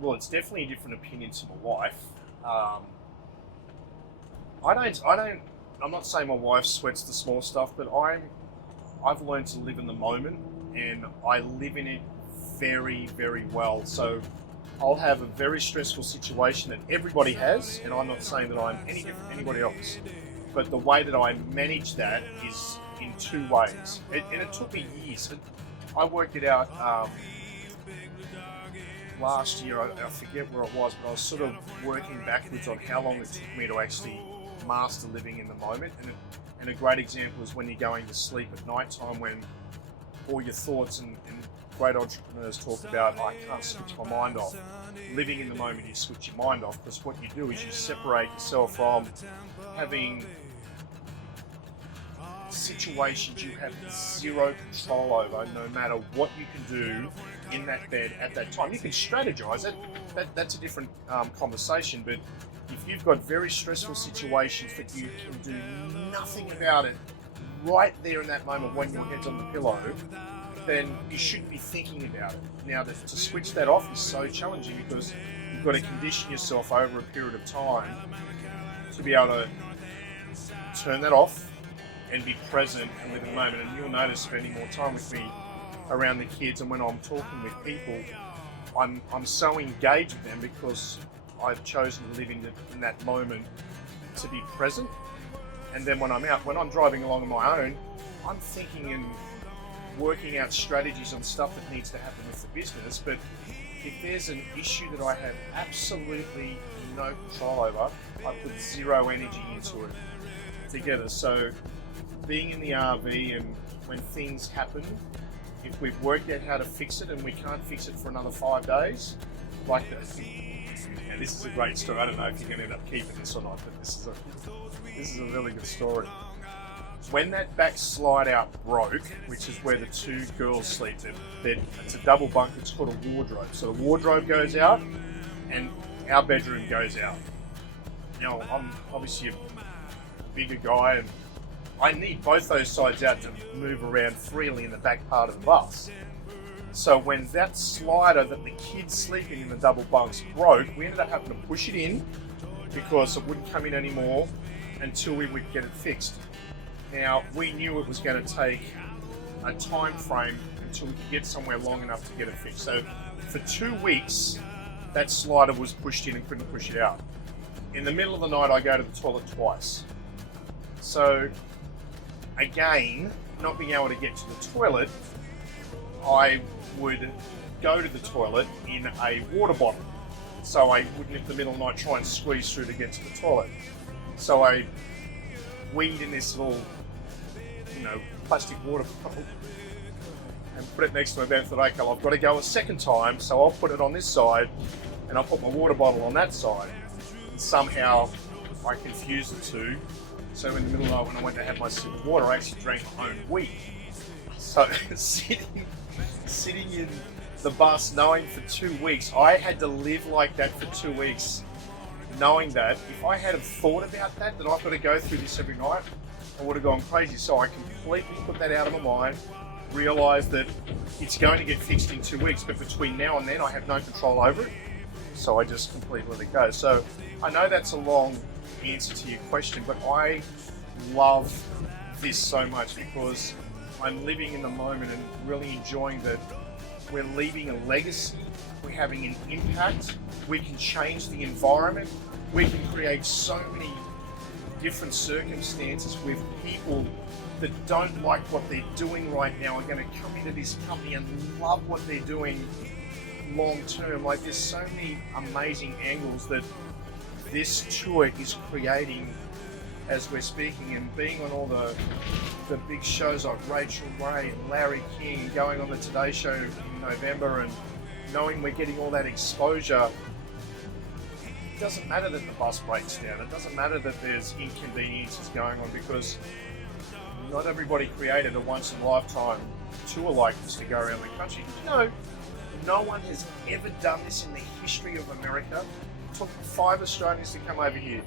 Well, it's definitely a different opinion to my wife. I'm not saying my wife sweats the small stuff, but I've learned to live in the moment, and I live in it very, very well. So I'll have a very stressful situation that everybody has, and I'm not saying that I'm any different than anybody else, but the way that I manage that is in two ways. And it took me years. I worked it out last year. I forget where it was, but I was sort of working backwards on how long it took me to actually master living in the moment. And a great example is when you're going to sleep at night time, when all your thoughts and great entrepreneurs talk about, I can't switch my mind off. Living in the moment, you switch your mind off, because what you do is you separate yourself from having situations you have zero control over, no matter what you can do in that bed at that time. You can strategize it, that's a different conversation, but if you've got very stressful situations that you can do nothing about it right there in that moment when your head's on the pillow, then you shouldn't be thinking about it. Now, to switch that off is so challenging, because you've got to condition yourself over a period of time to be able to turn that off and be present and live in the moment. And you'll notice, spending more time with me around the kids and when I'm talking with people, I'm so engaged with them because I've chosen to live in that moment, to be present. And then when I'm out, when I'm driving along on my own, I'm thinking and working out strategies on stuff that needs to happen with the business. But if there's an issue that I have absolutely no control over, I put zero energy into it together. So being in the RV, and when things happen, if we've worked out how to fix it and we can't fix it for another 5 days, like this. And this is a great story. I don't know if you're going to end up keeping this or not, but this is a really good story. When that back slide out broke, which is where the two girls sleep, it's a double bunk, it's called a wardrobe. So the wardrobe goes out and our bedroom goes out. Now, I'm obviously a bigger guy, and I need both those sides out to move around freely in the back part of the bus. So when that slider that the kids sleeping in the double bunks broke, we ended up having to push it in because it wouldn't come in anymore until we would get it fixed. Now, we knew it was going to take a time frame until we could get somewhere long enough to get it fixed. So for 2 weeks, that slider was pushed in and couldn't push it out. In the middle of the night, I go to the toilet twice. So again, not being able to get to the toilet, I would go to the toilet in a water bottle. So I wouldn't, in the middle of the night, try and squeeze through to get to the toilet. So I weed in this little, plastic water bottle and put it next to my bed. Thought, okay, I've got to go a second time, so I'll put it on this side and I'll put my water bottle on that side. And somehow I confused the two. So in the middle of the night, when I went to have my sip of water, I actually drank my own weed. So sitting in the bus, knowing for 2 weeks, I had to live like that for 2 weeks, knowing that if I had have thought about that I've got to go through this every night, I would have gone crazy. So I completely put that out of my mind, realised that it's going to get fixed in 2 weeks, but between now and then I have no control over it. So I just completely let it go. So I know that's a long answer to your question, but I love this so much because I'm living in the moment and really enjoying that we're leaving a legacy, we're having an impact, we can change the environment, we can create so many different circumstances with people that don't like what they're doing right now are going to come into this company and love what they're doing long term. Like, there's so many amazing angles that this tour is creating as we're speaking, and being on all the big shows like Rachel Ray and Larry King, going on the Today Show in November, and knowing we're getting all that exposure. It doesn't matter that the bus breaks down, it doesn't matter that there's inconveniences going on, because not everybody created a once-in-a-lifetime tour like this to go around the country. No one has ever done this in the history of America. It took 5 Australians to come over here.